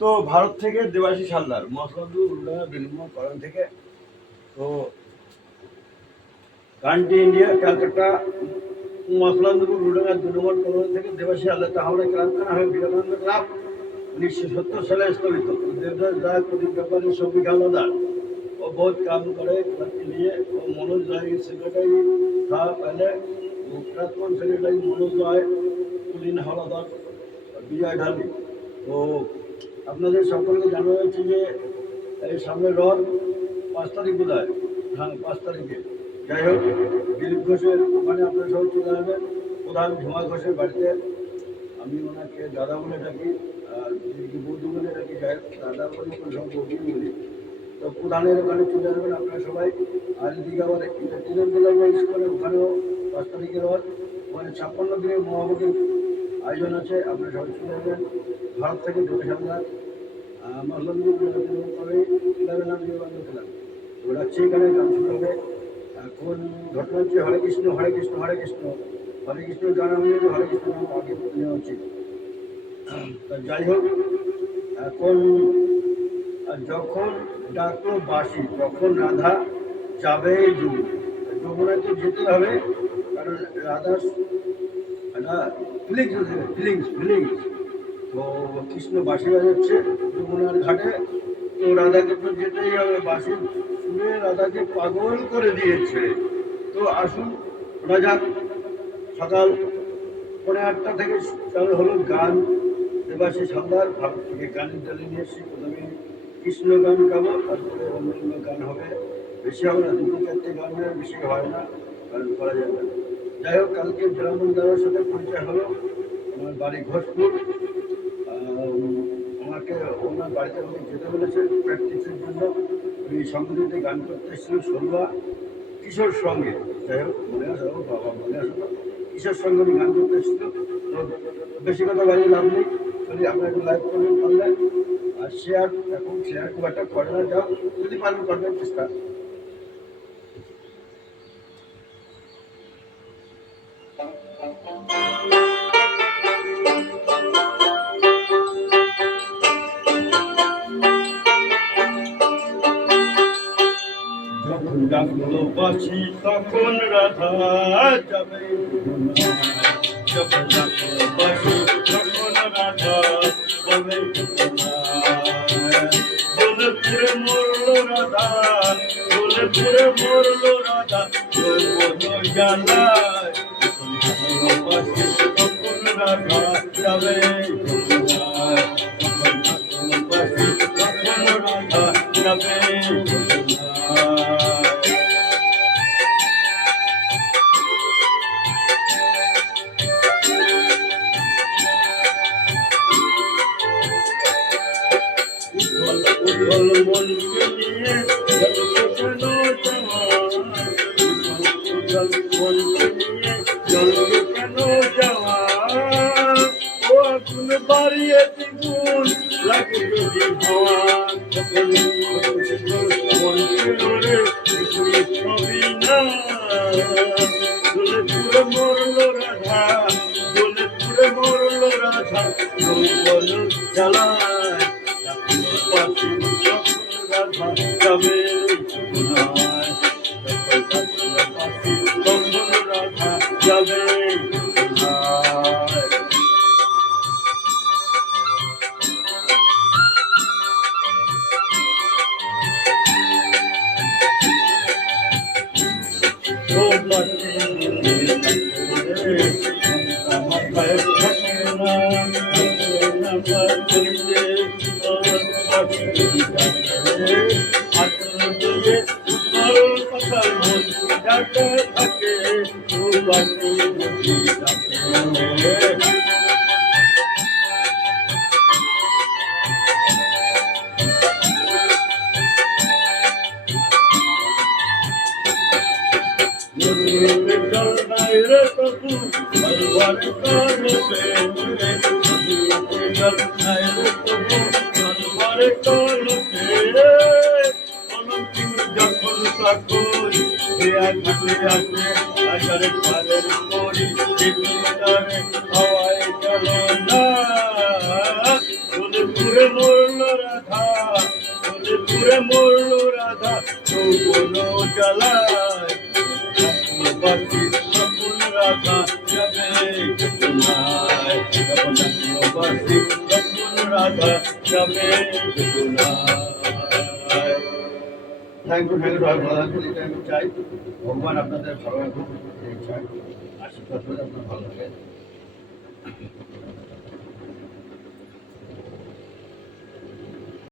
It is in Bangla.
তো ভারত থেকে দেবাশিস হালদার মসলাদু উল্ডানা বিনিময় করেন থেকে। তো কান্ট্রি ইন্ডিয়া ক্যালকাটা মসলাদু উল্ডানা 2 নম্বর কলোনি থেকে দেবাশিস হালদার তাহলে ক্লাব का नाम है विवेकानंद क्लब। 1970 साले स्थापित। देवदास राय प्रदीप व्यापारी शफिक हवलदार वो बहुत काम करे क्लब के लिए। वो मनोज राय सेक्रेटरी था पहले। प्राक्तन सेक्रेटरी मनोज राय, पुलिन हवलदार, বিজয় ঢালি। তো আপনাদের সকলকে জানা হয়েছে যে এই সামনে রথ 5 তারিখ বোধহয়, হ্যাঁ 5 তারিখে। যাই হোক, দিলীপ ঘোষের ওখানে আপনারা সবাই চলে যাবেন। প্রধান ঝুমা ঘোষের বাড়িতে। আমি ওনাকে দাদা বলে ডাকি, আর দিদিকে বৌদি বলে ডাকি। যাই হোক, দাদা বলি কোনো সব বৌদি বলি। তো প্রধানের ওখানে চলে যাবেন আপনারা সবাই। আর এদিকে আবার ইন্টারন্যাশনাল স্কুলে ওখানেও 5 তারিখের রথ। ওখানে 56 দিনের মহাভোগের আয়োজন আছে, আপনারা সবাই চলে যাবেন। ভারত থেকে সামলার মসলাদু করে ক্লাবের নাম বিবেকানন্দ ক্লাব। ওরা সেখানে গান শুরু হবে। এখন ঘটনা হচ্ছে হরে কৃষ্ণ হরে কৃষ্ণ হরে কৃষ্ণ। হরে কৃষ্ণ গান আমি হরে কৃষ্ণ নাম আগে নেওয়া উচিত। তা যাই হোক, এখন যখন ডাকলো বাসি তখন রাধা যাবে যমুনায় তো যেতে হবে, কারণ রাধার একটা ফিলিংস। তো কৃষ্ণ বাঁশি বাজাচ্ছে যমুনার ঘাটে। তো রাধাকে তো যেতেই হবে। বাঁশি শুনে রাধাকে পাগল করে দিয়েছে। তো আসুন রাজা সকাল 8:30 থেকে চালু হলো গান। দেবাশিস হালদার ভারত থেকে গানের দলে নিয়ে এসেছি। প্রথমে কৃষ্ণ গান গাবো, তারপরে অন্য গান হবে। বেশি হবে না, 2-4টে গানের বেশি হয় না, গান করা যাবে না। যাই হোক, কালকে ব্রাহ্মণদারের সাথে পরিচয় হলো। আমার বাড়ি ঘোষপুর। ওনাকে ওনার বাড়িতে আমাকে যেতে বলেছে প্র্যাকটিসের জন্য। ওই সংগীতে গান করতে এসেছিল সরুয়া কিশোর সঙ্গে। যাই হোক, মনে আসো বাবা, মনে আসো কিশোর সঙ্গে উনি গান করতে এসেছিল। তো বেশি কথা বাড়িয়ে লাভ নেই, যদি আপনার একটু লাইভ করবেন পারলে। আর শেয়ার এখন শেয়ার খুব একটা করে না, যাও যদি পারেন করবেন চেষ্টা। যখন ডাকলো বাঁশি তখন রাধা যাবে। যখন ডাকলো বাঁশি তখন রাধা যাবে। বলে পুরে মরলো রাধা, বলে পুরে মরলো রাধা যৌবন জ্বালায়। যখন ডাকলো বাঁশি তখন রাধা যাবে। যখন ডাকলো বাঁশি তখন রাধা যাবে। উজ্জ্বল মনকে নিয়ে কেন যাওয়া, উজ্জ্বল মনকে নিয়ে জলকে কেন যাওয়া। ও আগুন বাড়িয়ে দ্বিগুণ লাগে যদি হওয়া। মনকে ওরে ছবি না। দোলে পুরে মরলো রাধা, দোলে পুরে মরলো রাধা যৌবন জ্বালায়। বাঁশি তখন রাধা যাবে যমুনায়। বাঁশি তখন রাধা যাবে যমুনায়। ও বাঁশি আমার পায়ে থাকে না, থাকে জল নাই রে প্রভু বলবার কারণে। জল নাই রে প্রভু বলবার কারণে। অনন্তিম যখন তখন ঘাটে আসে আচারে পালের পরি হাওয়ায় গেল না। বলে পুরে মরল রাধা বলে পুরে মরল রাধা যৌবন জ্বালায় বাসি তখন রাধা যাবে যমুনায় যখন বাসি তখন রাধা যাবে যমুনায়। থ্যাংক ইউ সবাই ভালো থাকবেন, এটা আমি চাই। ভগবান আপনাদের ভালো রাখুন, এই চাই। আশীর্বাদ করে আপনার ভালো লাগে।